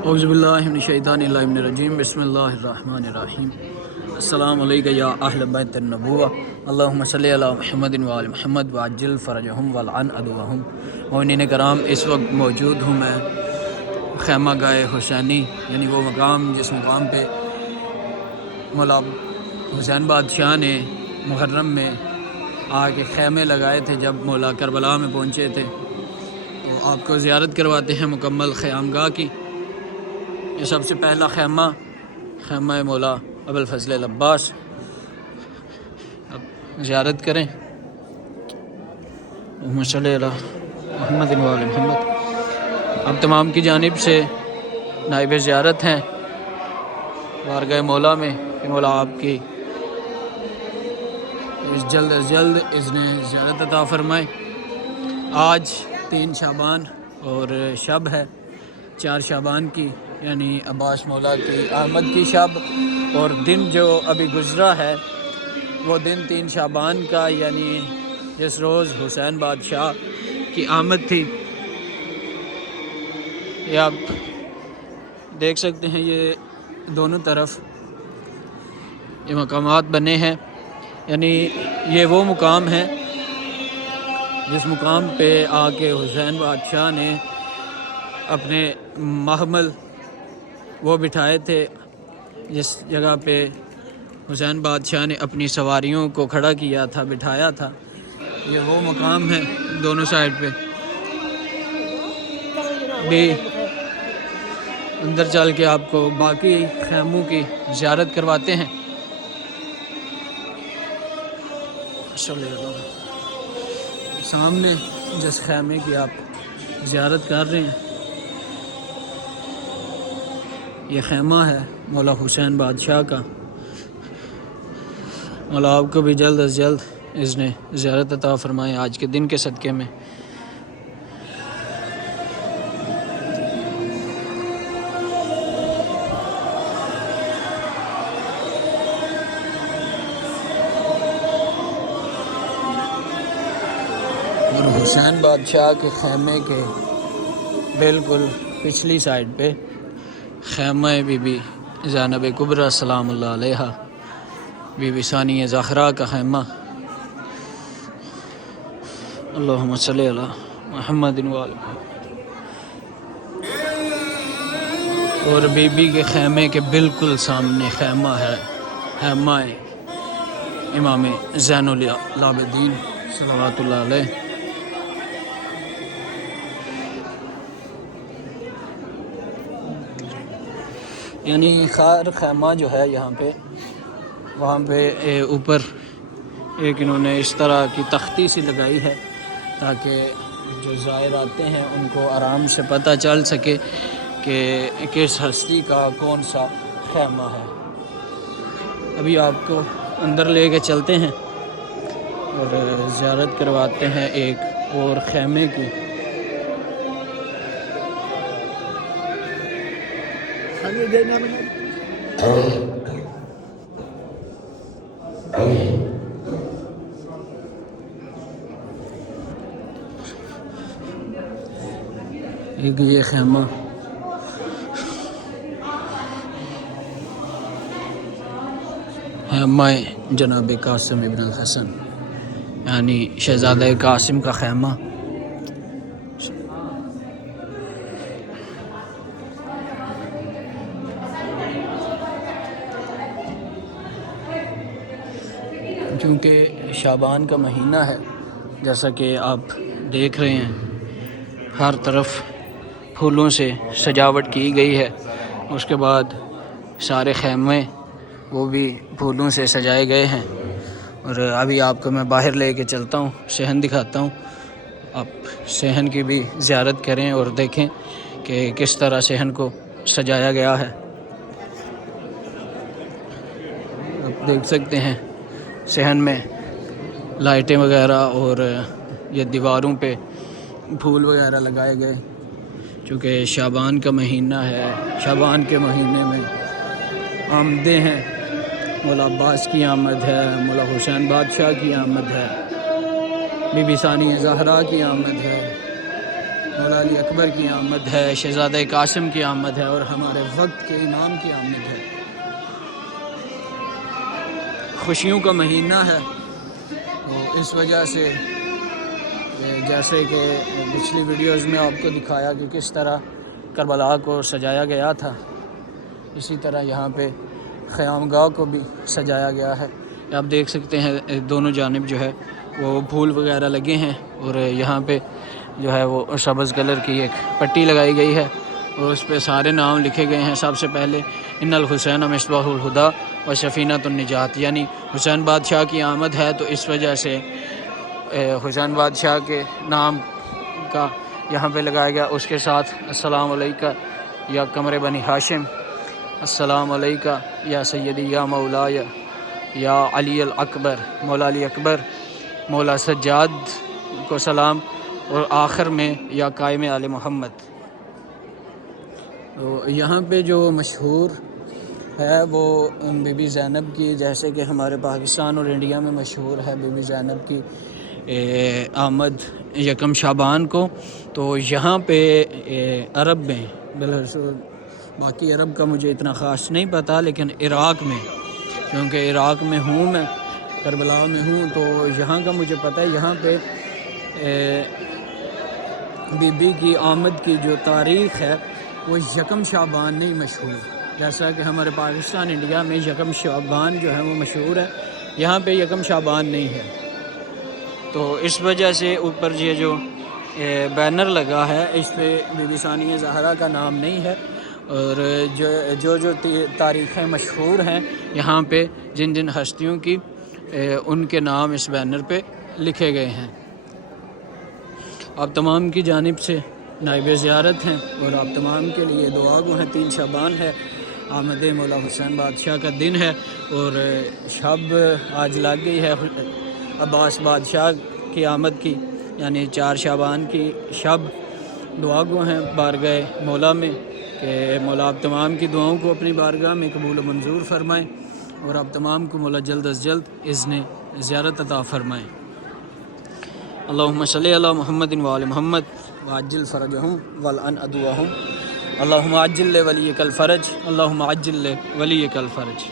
اعوذ باللہ من الشیطان الرجیم بسم اللہ الرحمن الرحیم السلام علیکم یا اہل بیت النبوہ اللہم صلی علی محمد وآل محمد وعجل فرجہم والعن عدوہم۔ مومنین کرام، اس وقت موجود ہوں میں خیمہ گاہ حسینی، یعنی وہ مقام جس مقام پہ مولا حسین بادشاہ نے محرم میں آ کے خیمے لگائے تھے جب مولا کربلا میں پہنچے تھے۔ تو آپ کو زیارت کرواتے ہیں مکمل خیام گاہ کی۔ یہ سب سے پہلا خیمہ مولا ابوالفضل العباس، اب زیارت کریں۔ اللہم صلی علی محمد وآل محمد۔ اب تمام کی جانب سے نائب زیارت ہیں بارگاہ مولا میں کہ مولا آپ کی جلد از جلد اذن زیارت عطا فرمائے۔ آج 3 شعبان اور شب ہے 4 شعبان کی، یعنی عباس مولا کی آمد کی شب، اور دن جو ابھی گزرا ہے وہ دن 3 شعبان کا، یعنی جس روز حسین بادشاہ کی آمد تھی۔ یہ آپ دیکھ سکتے ہیں، یہ دونوں طرف یہ مقامات بنے ہیں، یعنی یہ وہ مقام ہے جس مقام پہ آ کے حسین بادشاہ نے اپنے محمل وہ بٹھائے تھے، جس جگہ پہ حسین بادشاہ نے اپنی سواریوں کو کھڑا کیا تھا، بٹھایا تھا۔ یہ وہ مقام ہے، دونوں سائڈ پہ بھی اندر چل کے آپ کو باقی خیموں کی زیارت کرواتے ہیں۔ سامنے جس خیمے کی آپ زیارت کر رہے ہیں، یہ خیمہ ہے مولا حسین بادشاہ کا۔ مولا آپ کو بھی جلد از جلد اذن زیارت عطا فرمائے آج کے دن کے صدقے میں۔ اور حسین بادشاہ کے خیمے کے بالکل پچھلی سائڈ پہ خیمہ بی بی زینب کبریٰ سلام اللہ علیہا، بی بی ثانیہ زہرا کا خیمہ۔ اللہم صلی علی محمد وآل محمد۔ اور بی بی کے خیمے کے بالکل سامنے خیمہ ہے، خیمہ امام زین العابدین صلوات اللہ علیہ۔ یعنی خیر خیمہ جو ہے یہاں پہ، وہاں پہ اوپر ایک انہوں نے اس طرح کی تختی سی لگائی ہے تاکہ جو زائر آتے ہیں ان کو آرام سے پتہ چل سکے کہ کس ہستی کا کون سا خیمہ ہے۔ ابھی آپ کو اندر لے کے چلتے ہیں اور زیارت کرواتے ہیں ایک اور خیمے کی۔ ایک یہ خیمہ خیمہ جناب قاسم ابن الحسن، یعنی شہزادہ قاسم کا خیمہ۔ چونکہ شعبان کا مہینہ ہے، جیسا کہ آپ دیکھ رہے ہیں، ہر طرف پھولوں سے سجاوٹ کی گئی ہے۔ اس کے بعد سارے خیمے وہ بھی پھولوں سے سجائے گئے ہیں۔ اور ابھی آپ کو میں باہر لے کے چلتا ہوں، صحن دکھاتا ہوں، آپ صحن کی بھی زیارت کریں اور دیکھیں کہ کس طرح صحن کو سجایا گیا ہے۔ آپ دیکھ سکتے ہیں صحن میں لائٹیں وغیرہ اور یہ دیواروں پہ پھول وغیرہ لگائے گئے، چونکہ شعبان کا مہینہ ہے۔ شعبان کے مہینے میں آمدیں ہیں، مولا عباس کی آمد ہے، مولا حسین بادشاہ کی آمد ہے، بی بی ثانیہ زہرا کی آمد ہے، مولا علی اکبر کی آمد ہے، شہزادہ قاسم کی آمد ہے اور ہمارے وقت کے امام کی آمد ہے۔ خوشیوں کا مہینہ ہے، تو اس وجہ سے جیسے کہ پچھلی ویڈیوز میں آپ کو دکھایا کہ کس طرح کربلا کو سجایا گیا تھا، اسی طرح یہاں پہ خیام گاہ کو بھی سجایا گیا ہے۔ آپ دیکھ سکتے ہیں دونوں جانب جو ہے وہ پھول وغیرہ لگے ہیں، اور یہاں پہ جو ہے وہ سبز کلر کی ایک پٹی لگائی گئی ہے اور اس پہ سارے نام لکھے گئے ہیں۔ سب سے پہلے ان الحسین مصباح الہدیٰ و سفینۃ النجات، یعنی حسین بادشاہ کی آمد ہے، تو اس وجہ سے حسین بادشاہ کے نام کا یہاں پہ لگایا گیا۔ اس کے ساتھ السلام علیکہ یا قمر بنی ہاشم، السلام علیکہ یا سیدی یا مولائی یا علی الاکبر، مولا علی اکبر، مولا سجاد کو سلام، اور آخر میں یا قائم آل محمد۔ تو یہاں پہ جو مشہور ہے وہ بی بی زینب کی، جیسے کہ ہمارے پاکستان اور انڈیا میں مشہور ہے بی بی زینب کی آمد یکم شعبان کو، تو یہاں پہ عرب میں باقی عرب کا مجھے اتنا خاص نہیں پتہ، لیکن عراق میں، کیونکہ عراق میں ہوں میں، کربلا میں ہوں، تو یہاں کا مجھے پتہ ہے۔ یہاں پہ بی بی کی آمد کی جو تاریخ ہے وہ یکم شعبان نہیں مشہور، جیسا کہ ہمارے پاکستان انڈیا میں یکم شعبان جو ہے وہ مشہور ہے، یہاں پہ یکم شعبان نہیں ہے۔ تو اس وجہ سے اوپر یہ جو بینر لگا ہے اس پہ بی بی ثانیہ زہرا کا نام نہیں ہے، اور جو تاریخیں مشہور ہیں یہاں پہ جن جن ہستیوں کی، ان کے نام اس بینر پہ لکھے گئے ہیں۔ آپ تمام کی جانب سے نائب زیارت ہیں، اور آپ تمام کے لیے دعا گو ہیں۔ 3 شعبان ہے، آمد مولا حسین بادشاہ کا دن ہے، اور شب آج لگ گئی ہے عباس بادشاہ کی آمد کی، یعنی 4 شعبان کی شب۔ دعا گو ہیں بارگاہ مولا میں کہ مولا آپ تمام کی دعاؤں کو اپنی بارگاہ میں قبول و منظور فرمائیں، اور آپ تمام کو مولا جلد از جلد اذن زیارت عطا فرمائیں۔ اللہم صلی علی محمد وآل محمد وعجل فرجہم والعن عدوہم، اللہم عجل لولیک الفرج، اللہم عجل لولیک الفرج۔